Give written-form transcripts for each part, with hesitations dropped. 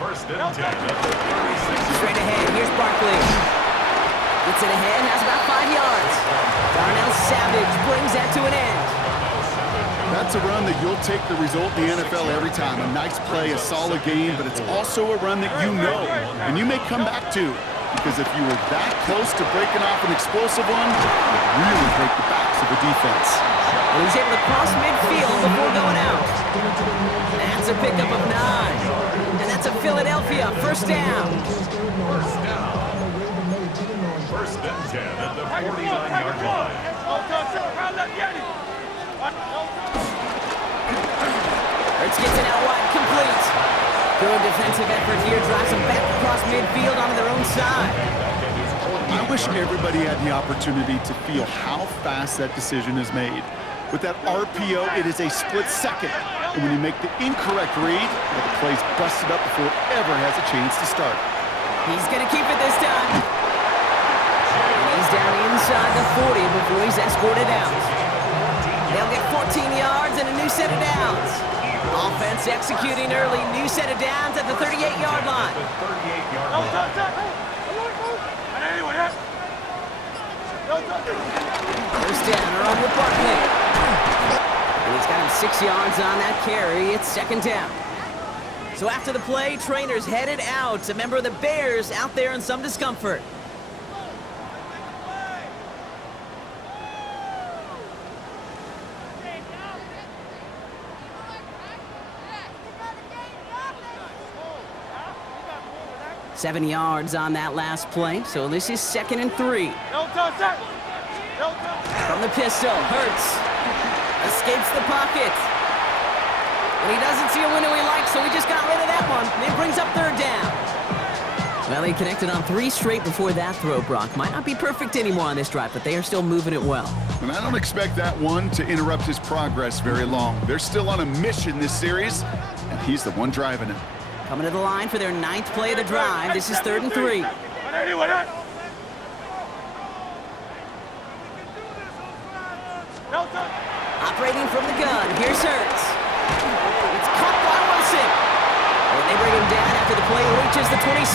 First and 10 at the 36. Straight ahead, here's Barkley. Gets it ahead, has about 5 yards. Darnell Savage brings that to an end. That's a run that you'll take the result in the NFL every time. A nice play, a solid game, but it's also a run that you know and you may come back to. Because if you were that close to breaking off an explosive one, it would really break the backs of the defense. And he's able to cross midfield before going out. That's a pickup of 9. And that's a Philadelphia first down. First down. First and 10 at the 49-yard line. Hurts gets it out wide, complete. Good defensive effort here, drives them back across midfield onto their own side. I wish everybody had the opportunity to feel how fast that decision is made. With that RPO, it is a split second. And when you make the incorrect read, the play's busted up before it ever has a chance to start. He's going to keep it this time. And he's down inside the 40 before he's escorted out. They'll get 14 yards and a new set of downs. Offense executing early, new set of downs at the 38-yard line. First down, around with Barkley. And he's got him 6 yards on that carry. It's second down. So after the play, trainers headed out. A member of the Bears out there in some discomfort. Seven yards on that last play, so this is second and 3. From the pistol, Hurts escapes the pocket. And he doesn't see a window he likes, so he just got rid of that one. And it brings up third down. Well, he connected on 3 straight before that throw, Brock. Might not be perfect anymore on this drive, but they are still moving it well. And I don't expect that one to interrupt his progress very long. They're still on a mission this series, and he's the one driving it. Coming to the line for their 9th play of the drive. This is third and 3. Operating from the gun, here's Hurts. It's caught by Wilson. And they bring him down after the play reaches the 26.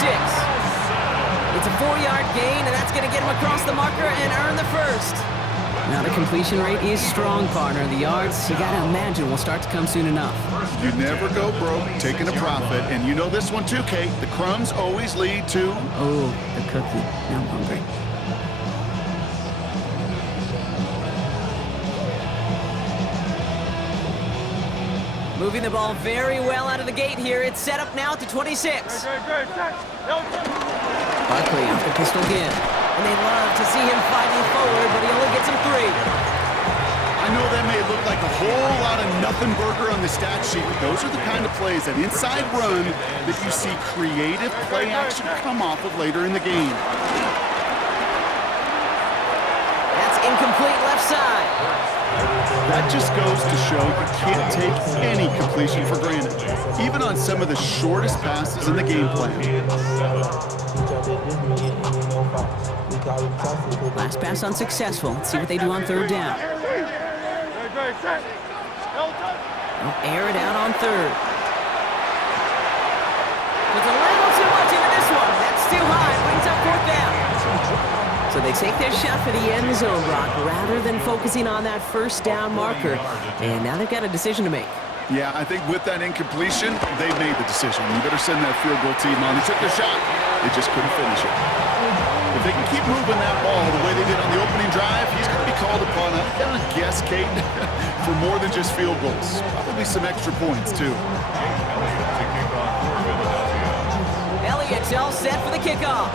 It's a 4-yard gain, and that's going to get him across the marker and earn the first. Now the completion rate is strong, partner. The yards, you got to imagine, will start to come soon enough. You never go broke taking a profit, and you know this one too, Kate. The crumbs always lead to... Oh, the cookie. Now I'm hungry. Moving the ball very well out of the gate here. It's set up now at the 26. Barkley off the pistol again. And they love to see him fighting forward, but he only gets him 3. I know that may look like a whole lot of nothing burger on the stat sheet, but those are the kind of plays, that inside run, that you see creative play action come off of later in the game. That's incomplete left side. That just goes to show you can't take any completion for granted, even on some of the shortest passes in the game plan. Last pass unsuccessful. Let's see what they do on third down. They'll air it out on third. There's a little too much into this one. That's too high. Brings up fourth down. So they take their shot for the end zone, Brock, rather than focusing on that first down marker. And now they've got a decision to make. Yeah, I think with that incompletion, they made the decision. You better send that field goal team on. They took their shot. They just couldn't finish it. If they can keep moving that ball the way they did on the opening drive, he's going to be called upon, I'm going to guess, Kate, for more than just field goals. Probably some extra points, too. Elliott's all set for the kickoff.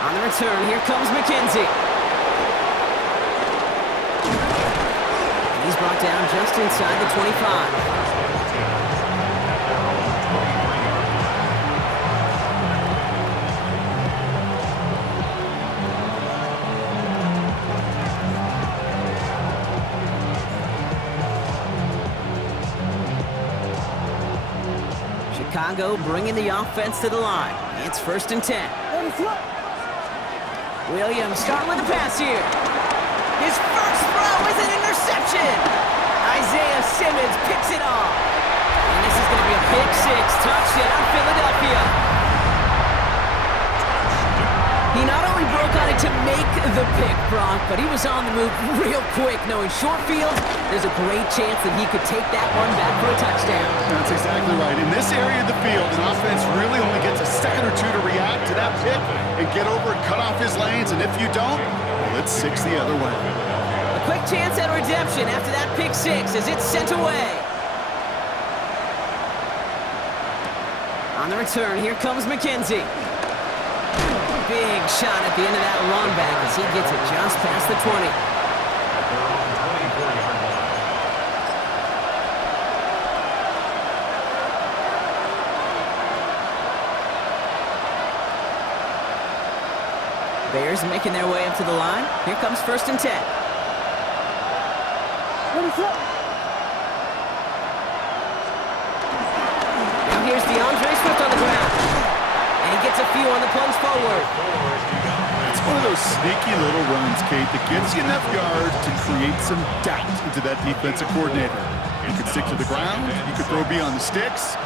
On the return, here comes McKenzie. And he's brought down just inside the 25. Chicago bringing the offense to the line. It's first and 10. Williams starting with the pass here. His first throw is an interception. Isaiah the pick, Brock, but he was on the move real quick, knowing short field, there's a great chance that he could take that one back for a touchdown. That's exactly right. In this area of the field, an offense really only gets a second or two to react to that pick and get over and cut off his lanes, and if you don't, well, it's 6 the other way. A quick chance at redemption after that pick six as it's sent away. On the return, here comes McKenzie. Big shot at the end of that run back as he gets it just past the 20. Bears making their way up to the line. Here comes 1st and 10. Now here's DeAndre Swift on the ground. And he gets a few on the plunge forward. It's one of those sneaky little runs, Kate, that gets you enough yards to create some doubt into that defensive coordinator. You could stick to the ground, you could throw beyond the sticks,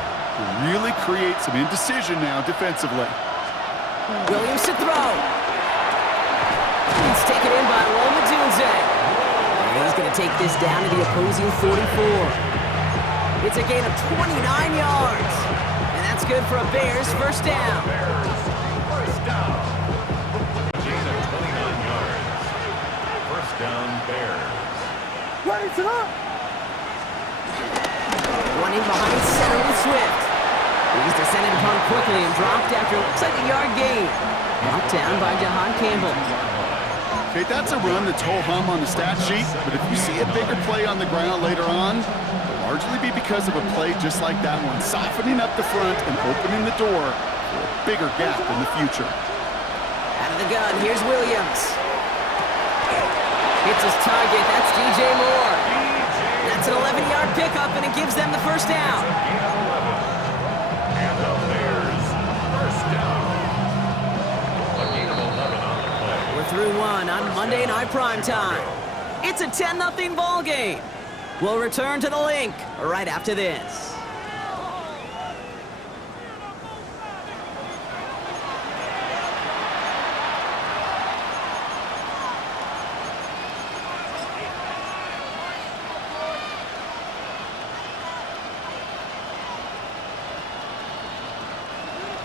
really create some indecision now defensively. Williams to throw. It's taken in by Roma Dunze. And he's going to take this down to the opposing 44. It's a gain of 29 yards. And that's good for a Bears first down. First down. A gain of 29 yards. First down, Bears. One in behind center with Swift. He's descended upon quickly and dropped after it looks like a yard gain. Knocked down by Jahan Campbell. Okay, that's a run that's ho-hum on the stat sheet, but if you see a bigger play on the ground later on, it'll largely be because of a play just like that one, softening up the front and opening the door for a bigger gap in the future. Out of the gun, here's Williams. Hits his target, that's DJ Moore. That's an 11-yard pickup, and it gives them the first down. Gain of 11. And the Bears, first down. A gain of 11 on the play. We're through one on Monday Night Primetime. It's a 10-0 ball game. We'll return to the link right after this.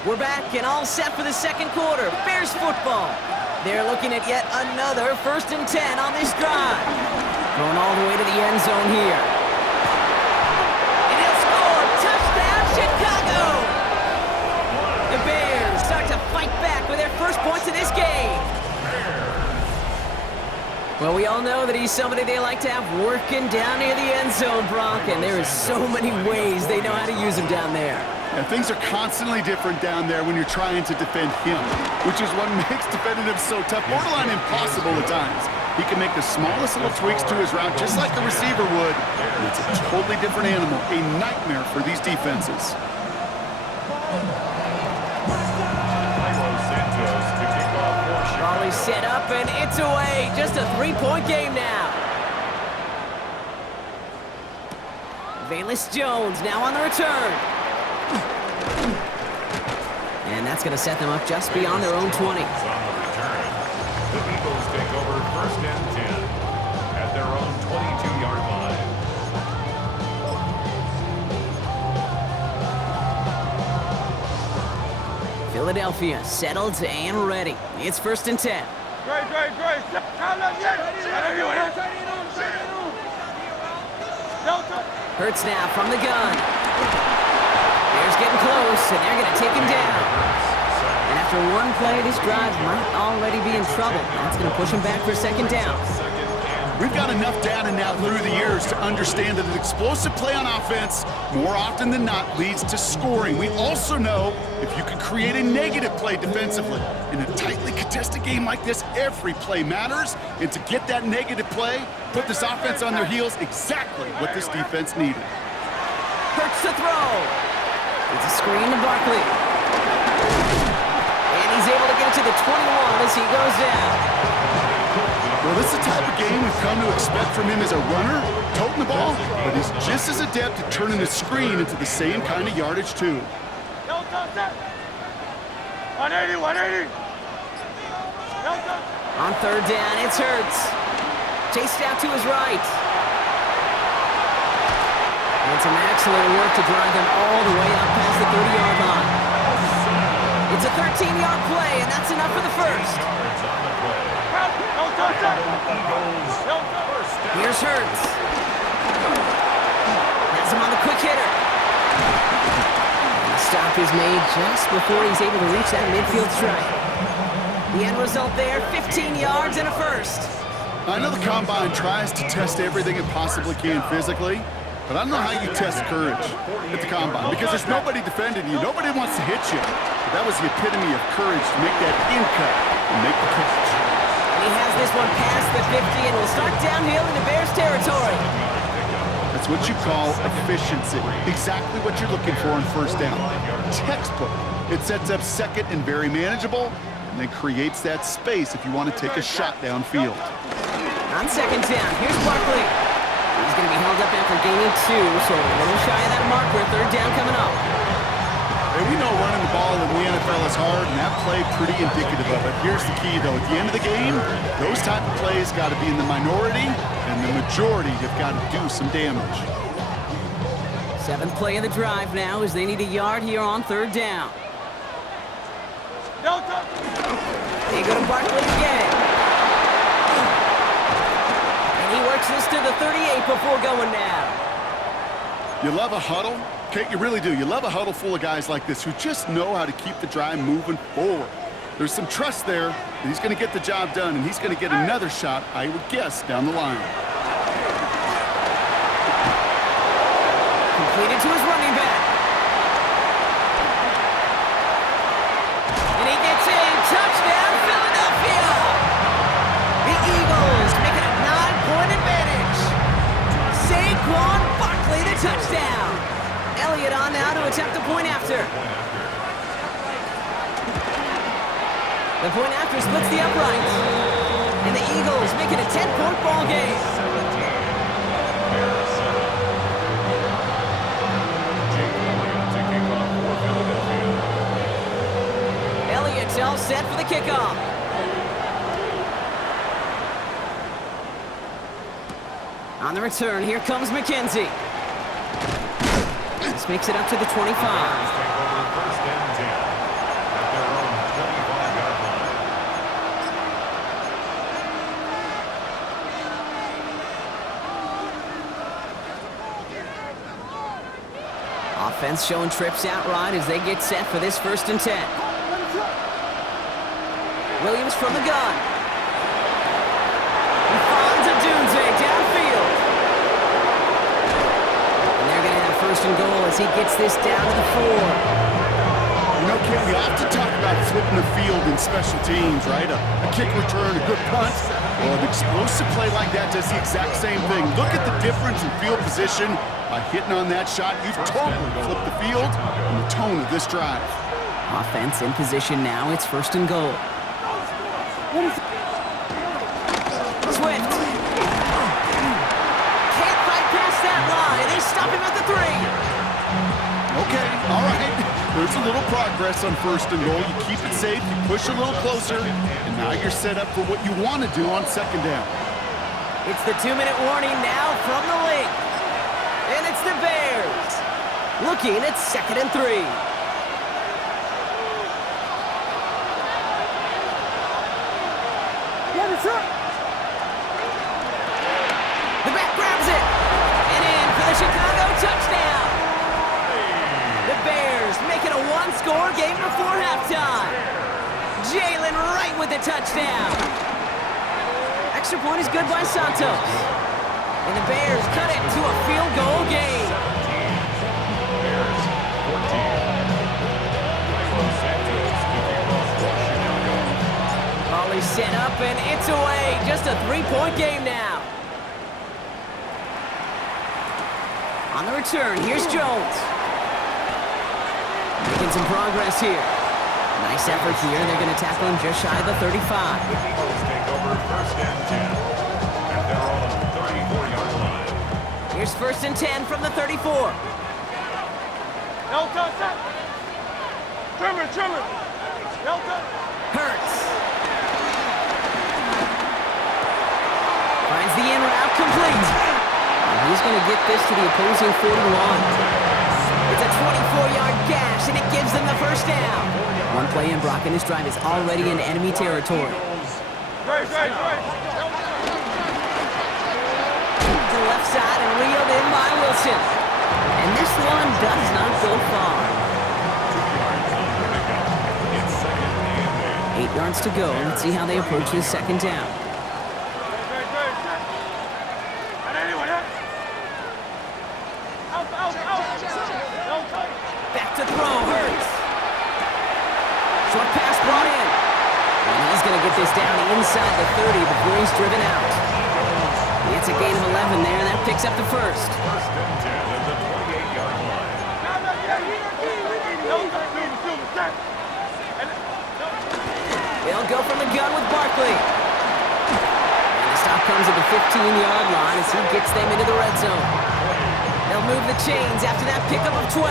We're back and all set for the second quarter. Bears football. They're looking at yet another 1st and 10 on this drive. Going all the way to the end zone here. And he'll score! Touchdown, Chicago! The Bears start to fight back with their first points of this game. Well, we all know that he's somebody they like to have working down near the end zone, Brock, and there is so many ways they know how to use him down there. And things are constantly different down there when you're trying to defend him, which is what makes defending him so tough, borderline impossible at times. He can make the smallest little tweaks to his route, just like the receiver would. And it's a totally different animal, a nightmare for these defenses. Ball is set up, and it's away. Just a 3-point game now. Valus Jones now on the return. And that's going to set them up just beyond their own 20. On the return, the Eagles take over 1st and 10 at their own 22-yard line. Philadelphia settled and ready. It's 1st and 10. Hurts now from the gun. Bears getting close, and they're going to take him down. And after one play, this drive might already be in trouble. That's going to push him back for 2nd down. We've got enough data now through the years to understand that an explosive play on offense, more often than not, leads to scoring. We also know if you can create a negative play defensively. In a tightly contested game like this, every play matters. And to get that negative play, put this offense on their heels, exactly what this defense needed. Hurts to throw. It's a screen to Barkley. And he's able to get it to the 21 as he goes down. Well, this is the type of game we've come to expect from him as a runner, toting the ball, but he's just as adept at turning the screen into the same kind of yardage, too. 180, 180. On third down, it's Hurts. Chased out to his right. And some excellent work to drive them all the way up past the 30-yard line. It's a 13-yard play, and that's enough for the first. Here's Hurts. Has him on the quick hitter. The stop is made just before he's able to reach that midfield strike. The end result there, 15 yards and a first. I know the Combine tries to test everything it possibly can physically, but I don't know how you test courage at the Combine because there's nobody defending you. Nobody wants to hit you. But that was the epitome of courage to make that in cut and make the catch. And he has this one past the 50 and will start downhill into Bears territory. That's what you call efficiency. Exactly what you're looking for in first down. Textbook. It sets up second and very manageable, and then creates that space if you want to take a shot downfield. On second down, here's Barkley. He's going to be held up after gaining 2, so a little shy of that marker. Third down coming up. And we know running the ball in the NFL is hard, and that play pretty indicative of it. Here's the key, though. At the end of the game, those type of plays got to be in the minority, and the majority have got to do some damage. 7th play of the drive now as they need a yard here on third down. They go to Barkley again. And he works this to the 38 before going down. You love a huddle? Okay, you really do. You love a huddle full of guys like this who just know how to keep the drive moving forward. There's some trust there that he's going to get the job done, and he's going to get another shot, I would guess, down the line. Completed to his running back. And he gets in. Touchdown, Philadelphia! The Eagles make it a 9-point advantage. Saquon Barkley, the touchdown. Elliott on now to attempt the point after. The point after splits the uprights. And the Eagles make it a 10-point ball game. Elliott's all set for the kickoff. On the return, here comes McKenzie. This makes it up to the 25. Offense showing trips out right as they get set for this 1st and 10. Williams from the gun. He finds a Dunze downfield. And they're going to have 1st and goal as he gets this down to the 4. You know, Ken, we often talk about flipping the field in special teams, right? A kick return, a good punt. Well, an explosive play like that does the exact same thing. Look at the difference in field position. By hitting on that shot, you've totally flipped the field and the tone of this drive. Offense in position now. It's 1st and goal. Swift. Can't fight past that line. They stop him at the 3. Okay, all right. There's a little progress on 1st and goal. You keep it safe, you push a little closer, and now you're set up for what you want to do on 2nd down. It's the 2-minute warning now from the link. And it's the Bears looking at 2nd and 3. The back grabs it. And in for the Chicago touchdown. The Bears make it a 1-score game before halftime. Jalen Wright with the touchdown. Extra point is good by Santos. And the Bears cut it to a field goal game. Ball is set up and it's away. Just a 3-point game now. On the return, here's Jones. Making some progress here. Nice effort here. They're going to tackle him just shy of the 35. Eagles take over 1st and 10. Here's 1st and 10 from the 34. Hurts. the in route complete. And he's going to get this to the opposing 41. It's a 24-yard gash, and it gives them the first down. One play in, Brock, and this drive is already in enemy territory. To the left side and reeled in by Wilson. And this one does not go far. 8 yards to go. Let's see how they approach this second down. Back to throw, Hurts. Short pass brought in. And he's going to get this down inside the 30 before he's driven out. It's a gain of 11 there, and that picks up the first. First and 10 at the 28-yard line. They'll go from the gun with Barkley. And the stop comes at the 15-yard line as he gets them into the red zone. They'll move the chains after that pickup of 12.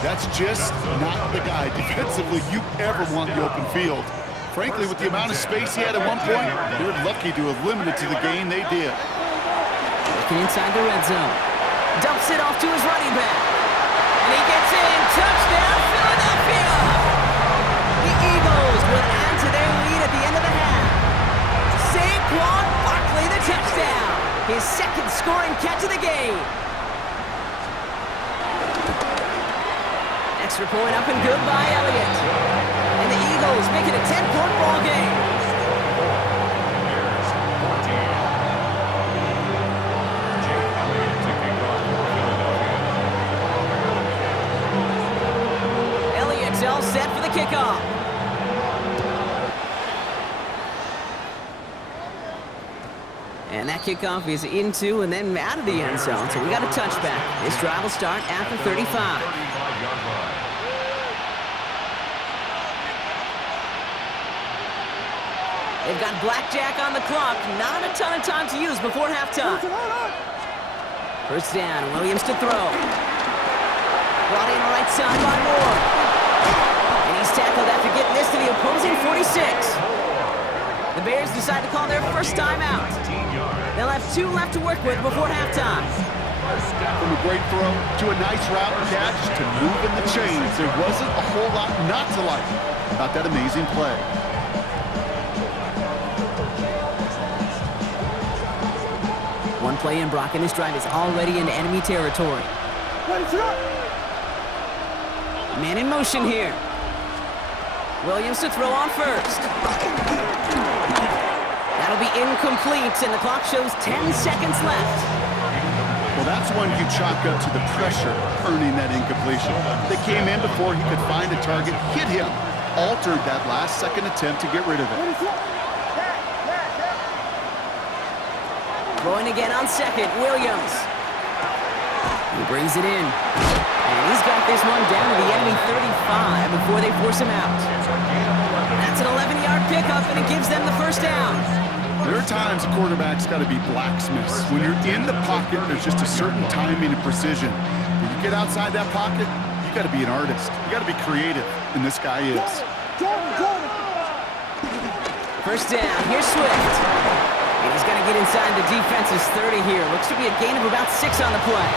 That's just not the guy defensively you ever want the open field. Frankly, with the amount of space he had at one point, they're lucky to have limited to the gain they did. Looking inside the red zone. Dumps it off to his running back. And he gets in. Touchdown, Philadelphia! The Eagles will add to their lead at the end of the half. Saquon Barkley, the touchdown. His second scoring catch of the game. Extra point up and good by Elliott. And the Eagles make it a 10-point ball game. Bears 14. Jake Elliott to kick off for Philadelphia. Elliott's all set for the kickoff. And that kickoff is into and then out of the end zone. So we got a touchback. This drive will start after 35. 35-yard line. They've got blackjack on the clock. Not a ton of time to use before halftime. First down, Williams to throw. Brought in right side by Moore. And he's tackled after getting this to the opposing 46. The Bears decide to call their first timeout. They'll have 2 left to work with before halftime. From a great throw to a nice route catch to moving the chains, there wasn't a whole lot not to like about that amazing play. One play in, Brock, and this drive is already in enemy territory. Man in motion here. Williams to throw on first. That'll be incomplete, and the clock shows 10 seconds left. Well, that's when you chalk up to the pressure earning that incompletion. They came in before he could find a target, hit him, altered that last-second attempt to get rid of it. Throwing again on second, Williams. He brings it in. And he's got this one down to the enemy 35 before they force him out. That's an 11-yard pickup, and it gives them the first down. There are times a quarterback's got to be blacksmiths. When you're in the pocket, there's just a certain timing and precision. When you get outside that pocket, you got to be an artist. You got to be creative, and this guy is. First down, here's Swift. And he's going to get inside the defense's 30 here. Looks to be a gain of about 6 on the play.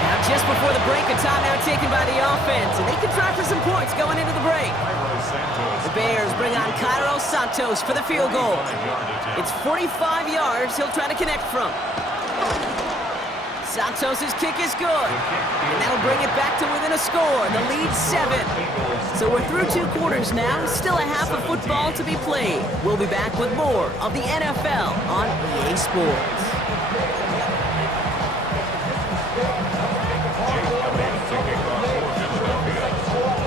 Now, just before the break, a timeout taken by the offense, and they can try for some points going into the break. The Bears bring on Cairo Santos for the field goal. It's 45 yards he'll try to connect from. Santos' kick is good, and that'll bring it back to within a score. The lead 7. So we're through 2 quarters now. Still a half of football to be played. We'll be back with more of the NFL on EA Sports.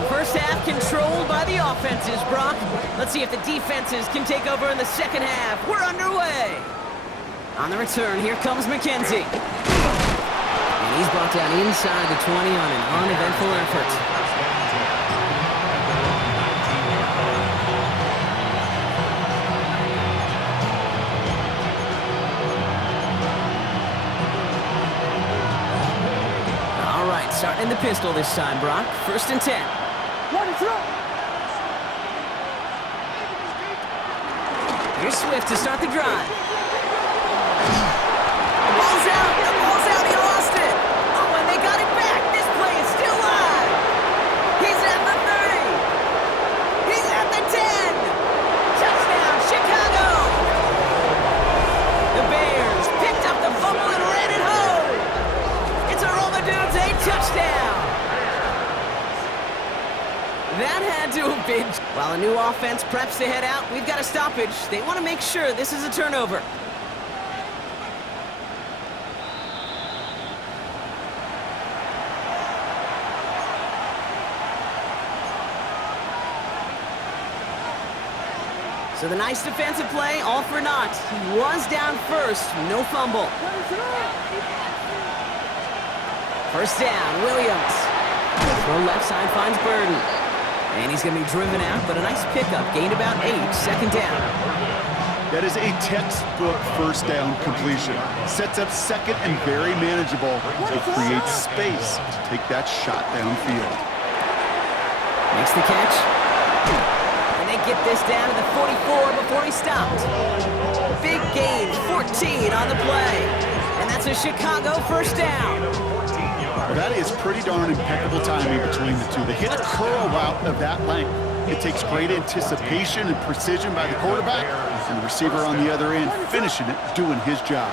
First half controlled by the offenses, Brock. Let's see if the defenses can take over in the second half. We're underway. On the return, here comes McKenzie. And he's brought down inside the 20 on an uneventful effort. All right, starting in the pistol this time, Brock. First and 10. Here's Swift to start the drive. stoppage. While a new offense preps to head out, we've got a stoppage. They want to make sure this is a turnover. So the nice defensive play, all for naught. He was down first, no fumble. First down, Williams. Throw left side finds Burden. And he's going to be driven out, but a nice pickup. Gained about 8, second down. That is a textbook first down completion. Sets up second and very manageable. It creates space to take that shot downfield. Makes the catch. And they get this down to the 44 before he stopped. Big gain, 14 on the play. And that's a Chicago first down. That is pretty darn impeccable timing between the two. They hit a curl route of that length. It takes great anticipation and precision by the quarterback, and the receiver on the other end finishing it, doing his job.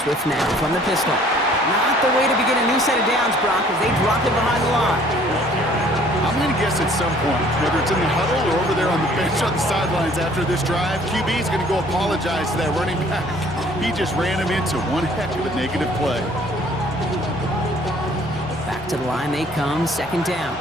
Swift now from the pistol. Not the way to begin a new set of downs, Brock, as they dropped it behind the line. I'm going to guess at some point, whether it's in the huddle or over there on the bench on the sidelines after this drive, QB is going to go apologize to that running back. He just ran him into one heck of a negative play. Back to the line they come, second down.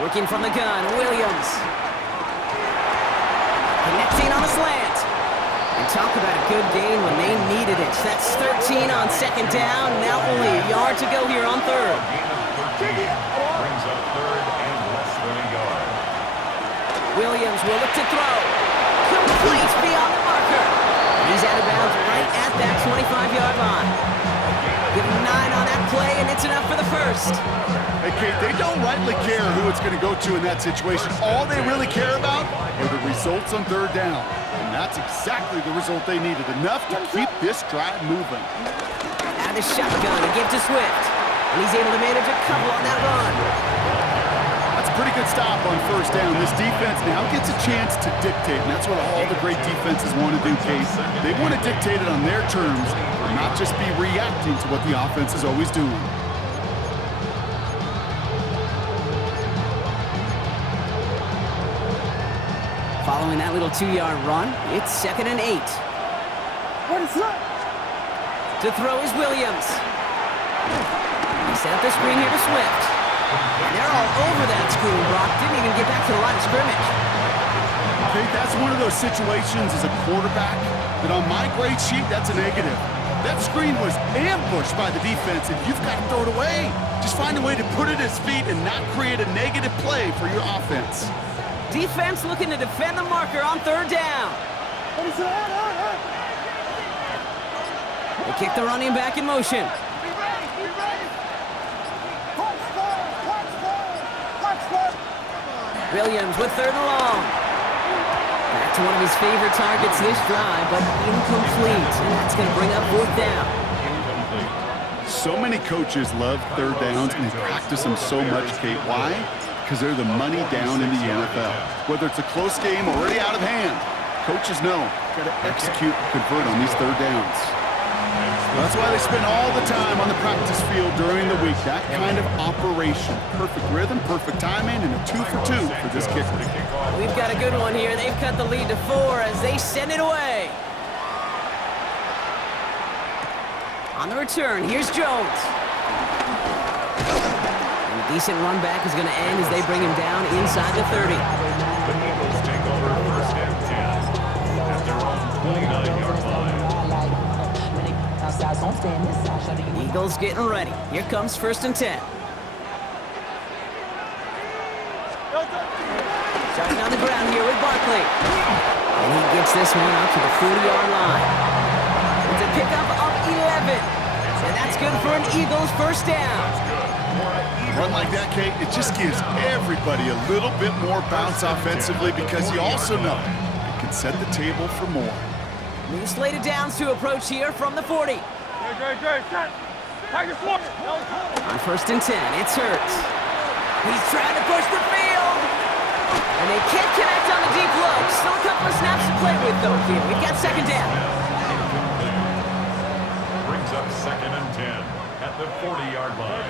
Working from the gun, Williams. Connecting on a slant. And talk about a good game when they needed it. That's 13 on second down. Now only a yard to go here on third. Brings up third and less than a yard. Williams will look to throw. Complete beyond the marker. And he's out of bounds right at that 25-yard line. Give him 9 on that play, and it's enough for the first. Hey, Kate, they don't rightly care who it's going to go to in that situation. All they really care about are the results on third down. And that's exactly the result they needed. Enough to keep this drive moving. Out of the shotgun, a give to Swift. And he's able to manage a couple on that run. That's a pretty good stop on first down. This defense now gets a chance to dictate, and that's what all the great defenses want to do, Kate. They want to dictate it on their terms, and not just be reacting to what the offense is always doing. Following that little 2-yard run, it's 2nd and 8. To throw is Williams. He set up the screen here to Swift. And they're all over that screen, Brock. Didn't even get back to the line of scrimmage. Okay, that's one of those situations as a quarterback that on my grade sheet, that's a negative. That screen was ambushed by the defense, and you've got to throw it away. Just find a way to put it at his feet and not create a negative play for your offense. Defense looking to defend the marker on third down. They kick the running back in motion. Williams with 3rd and long. Back to one of his favorite targets this drive, but incomplete. And that's going to bring up 4th down. So many coaches love third downs, and they practice them so much, Kate. Why? Because they're the money down in the NFL. Whether it's a close game or already out of hand, coaches know got to execute and convert on these third downs. That's why they spend all the time on the practice field during the week. That kind of operation. Perfect rhythm, perfect timing, and a 2-for-2 for this kicker. We've got a good one here. They've cut the lead to 4 as they send it away. On the return, here's Jones. And a decent run back is going to end as they bring him down inside the 30. The Eagles take over first and 10 at their own 29-yard line. Eagles getting ready. Here comes 1st and 10. Starting on the ground here with Barkley. And he gets this one up to the 40-yard line. It's a pickup of 11. And that's good for an Eagles first down. A run like that, Kate, it just gives everybody a little bit more bounce offensively because you also know it can set the table for more. New slated downs to approach here from the 40. On 1st and 10, it's Hurts. He's trying to push the field. And they can't connect on the deep low. Still a couple of snaps to play with, though, here. We've got second down. Brings up 2nd and 10 at the 40-yard line.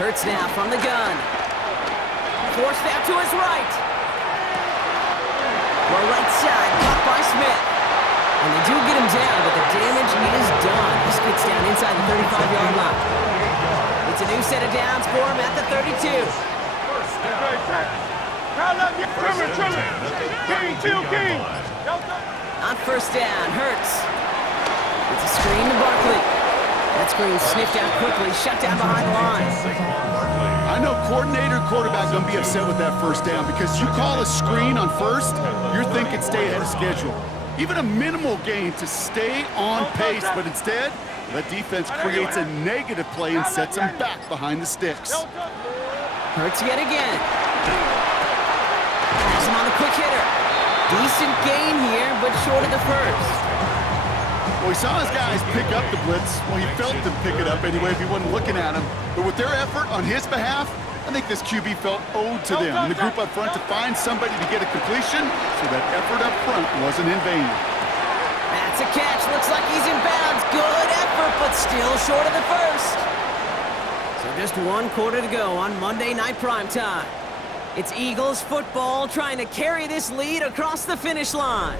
Hurts now from the gun. Forced out to his right. Well, right side, caught by Smith. And they do get him down, but the damage is done. This gets down inside the 35-yard line. It's a new set of downs for him at the 32. On first down, Hurts. It's a screen to Barkley. That screen sniffed out quickly, shut down behind the line. I know coordinator and quarterback going to be upset with that first down because you call a screen on first, you're thinking stay ahead of schedule. Even a minimal gain to stay on pace, but instead, the defense creates a negative play and sets them back behind the sticks. Hurts yet again. Pass him on the quick hitter. Decent gain here, but short of the first. Well, he saw his guys pick up the blitz. Well, he felt them pick it up anyway if he wasn't looking at him. But with their effort on his behalf, I think this QB felt owed to them and the group up front to find somebody to get a completion, so that effort up front wasn't in vain. That's a catch. Looks like he's in bounds. Good effort, but still short of the first. So just 1 quarter to go on Monday Night Primetime. It's Eagles football trying to carry this lead across the finish line.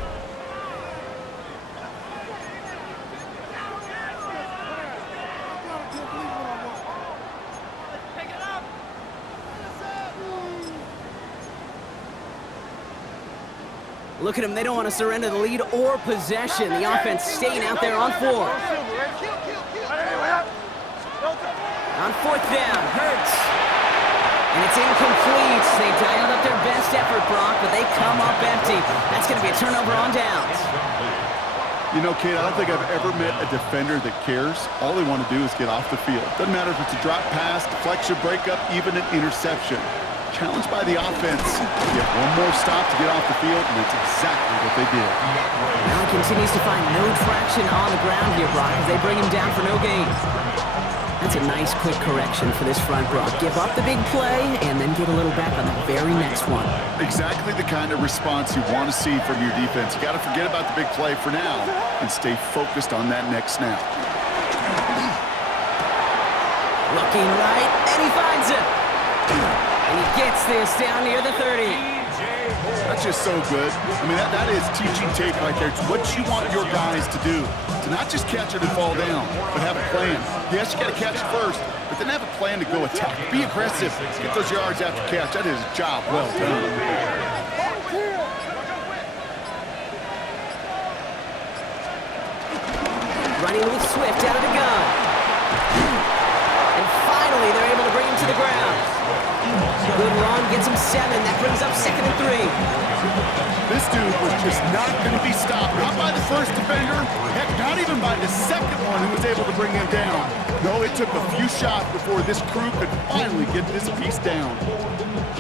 Look at them, they don't want to surrender the lead or possession. The offense staying out there on 4. On 4th down, Hurts. And it's incomplete. They dialed up their best effort, Brock, but they come up empty. That's going to be a turnover on downs. You know, Kate, I don't think I've ever met a defender that cares. All they want to do is get off the field. Doesn't matter if it's a drop pass, deflection, breakup, even an interception. Challenged by the offense. Get one more stop to get off the field, and that's exactly what they did. Now he continues to find no traction on the ground here, Brock, as they bring him down for no gain. That's a nice quick correction for this front, Brock. Give up the big play, and then get a little back on the very next one. Exactly the kind of response you want to see from your defense. You got to forget about the big play for now and stay focused on that next snap. Looking right, and he finds it. And he gets this down near the 30. That's just so good. I mean, that is teaching tape right there. It's what you want your guys to do. To not just catch it and fall down, but have a plan. Yes, you got to catch it first, but then have a plan to go attack. Be aggressive. Get those yards after catch. That is a job well done. Running with Swift out of the gun. And finally, they're able to bring him to the ground. Good run, gets him 7. That brings up 2nd and 3. This dude was just not going to be stopped. Not by the first defender. Heck, not even by the second one who was able to bring him down. No, it took a few shots before this crew could finally get this piece down.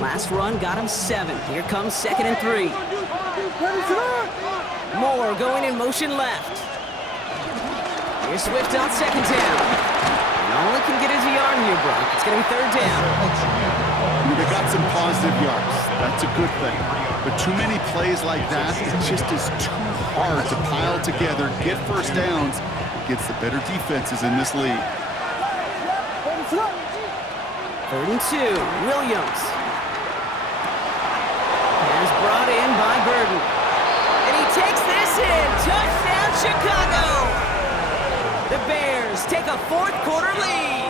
Last run got him 7. Here comes 2nd and 3. Moore going in motion left. Here's Swift on 2nd down. And all he can get is a yard here, Brock. It's going to be 3rd down. They got some positive yards. That's a good thing. But too many plays like that, it just is too hard to pile together, get first downs against the better defenses in this league. 3rd and 2, Williams. Pass brought in by Burden. And he takes this in. Touchdown, Chicago! The Bears take a 4th quarter lead.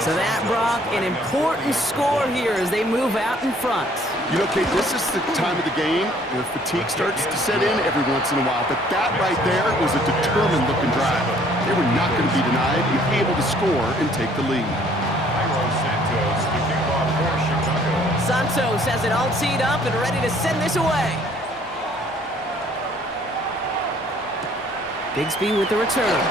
So that, Brock, an important score here as they move out in front. You know, Kate, this is the time of the game where fatigue starts to set in every once in a while. But that right there was a determined-looking drive. They were not going to be denied and able to score and take the lead. Santos has it all teed up and ready to send this away. Bigsby with the return.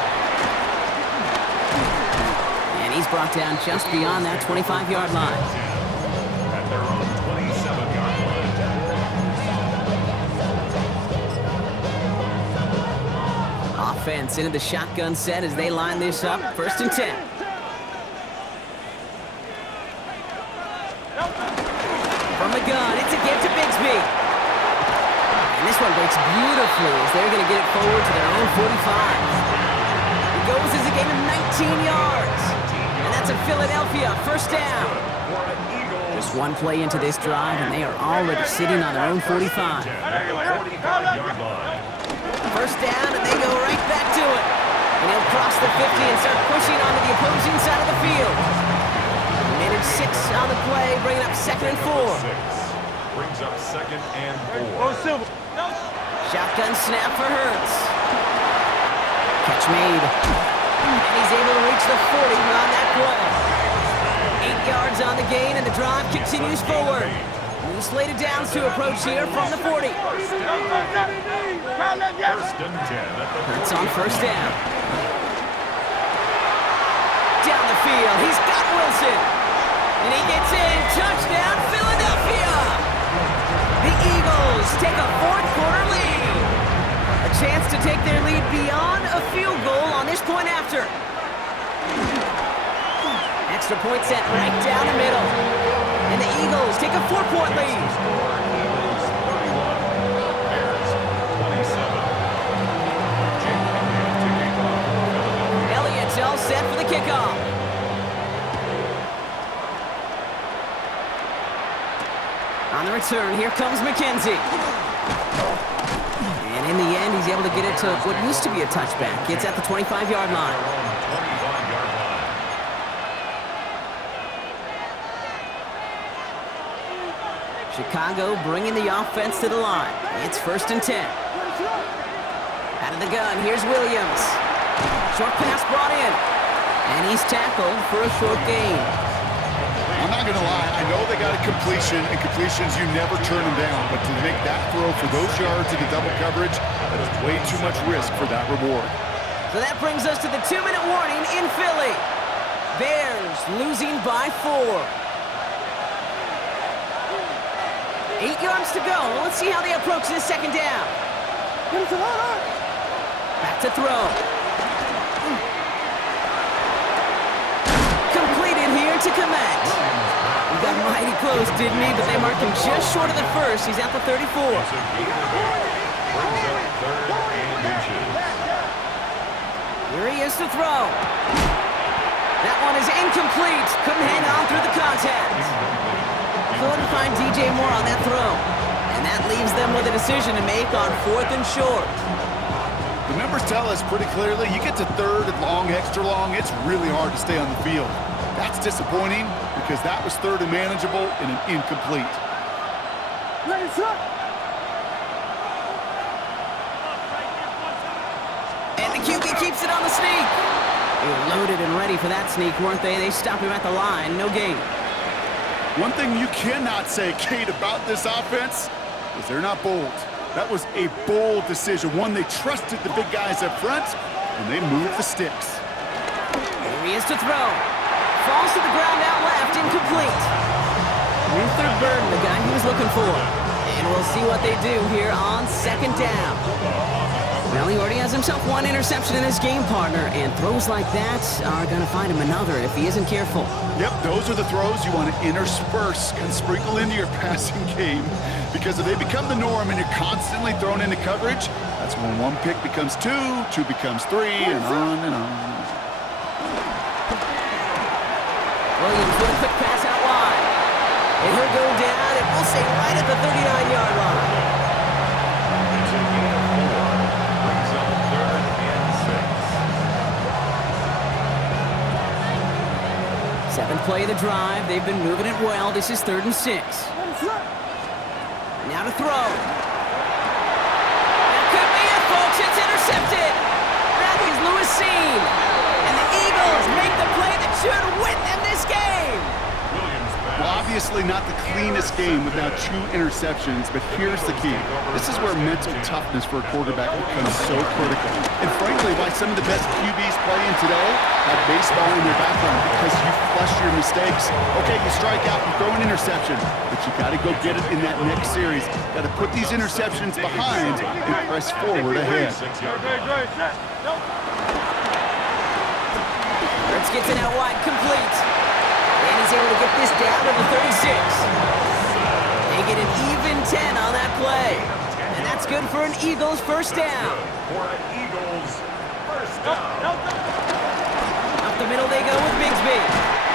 And he's brought down just beyond that 25-yard line. At their own 27-yard line. Offense into the shotgun set as they line this up. 1st and 10. speed. And this one breaks beautifully as they're going to get it forward to their own 45. It goes as a gain of 19 yards. And that's a Philadelphia first down. Just one play into this drive, and they are already sitting on their own 45. First down, and they go right back to it. And he'll cross the 50 and start pushing onto the opposing side of the field. Minute 6 on the play, bringing up 2nd and 4. Brings up 2nd and 4. Shotgun snap for Hurts. Catch made. And he's able to reach the 40 on that play. 8 yards on the gain, and the drive continues forward. New slated downs to approach here from the 40. First and 10. Hurts on first down. Down the field, he's got Wilson. And he gets in. Touchdown, Philadelphia! The Eagles take a fourth-quarter lead. A chance to take their lead beyond a field goal on this point after. Extra point set right down the middle. And the Eagles take a 4-point lead. Eagles 31. Bears 27. Jake Elliott to kick off. Elliott's all set for the kickoff. On the return, here comes McKenzie. And in the end, he's able to get it to what used to be a touchback. It's at the 25-yard line. 25-yard line. Chicago bringing the offense to the line. It's 1st and 10. Out of the gun, here's Williams. Short pass brought in. And he's tackled for a short gain. I'm not going to lie, I know they got a completion, and completions, you never turn them down. But to make that throw for those yards into double coverage, that is way too much risk for that reward. So that brings us to the 2-minute warning in Philly. Bears losing by 4. 8 yards to go. Let's see how they approach this second down. Back to throw. Completed here to Komet. He got mighty close, didn't he? But they marked him just short of the first. He's at the 34. Brings up 3rd and inches. Here he is to throw. That one is incomplete. Couldn't hang on through the contact. Couldn't find DJ Moore on that throw. And that leaves them with a decision to make on 4th and short. The numbers tell us pretty clearly, you get to 3rd and long, extra long, it's really hard to stay on the field. That's disappointing because that was 3rd and manageable and an incomplete. And the QB keeps it on the sneak. They were loaded and ready for that sneak, weren't they? They stopped him at the line. No gain. One thing you cannot say, Kate, about this offense is they're not bold. That was a bold decision, one they trusted the big guys up front, and they moved the sticks. Here he is to throw. Falls to the ground out left, incomplete. Ruther Burden, the guy he was looking for. And we'll see what they do here on 2nd down. Well, he already has himself one interception in his game, partner, and throws like that are going to find him another if he isn't careful. Yep, those are the throws you want to intersperse and sprinkle into your passing game, because if they become the norm and you're constantly thrown into coverage, that's when one pick becomes 2, 2 becomes 3, and on and on. Williams with a quick pass out wide. And he'll go down, and we'll say right at the 39-yard line. It's a gain of 4. Brings up 3rd and 6. 7th play of the drive. They've been moving it well. This is 3rd and 6. Now to throw. That could be it, folks. It's intercepted. That is Lewis Seen. And the Eagles make the play that should win them this game. Well, obviously not the cleanest game without 2 interceptions, but here's the key. This is where mental toughness for a quarterback becomes so critical. And frankly, why some of the best QBs playing today have baseball in their background, because you flush your mistakes. Okay, you strike out, you throw an interception, but you got to go get it in that next series. Got to put these interceptions behind and press forward ahead. Hurts gets it out wide, complete. And he's able to get this down to the 36. They get an even 10 on that play. And that's good for an Eagles first down. For an Eagles first down. Up the middle they go with Bigsby.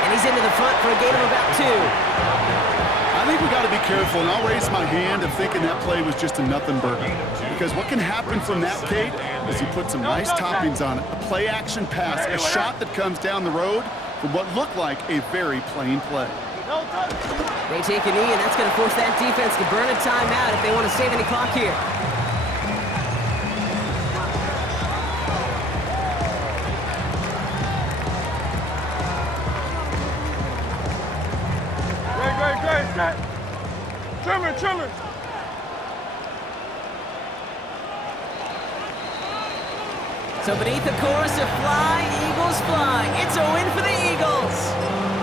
And he's into the front for a gain of about 2. I think we got to be careful, and I'll raise my hand of thinking that play was just a nothing burger. Because what can happen from that, Kate, is he put some nice toppings on it. A play-action pass, a shot that comes down the road from what looked like a very plain play. They take a knee, and that's going to force that defense to burn a timeout if they want to save any clock here. Great. Trimmer. So beneath the chorus of Fly, Eagles fly. It's a win for the Eagles.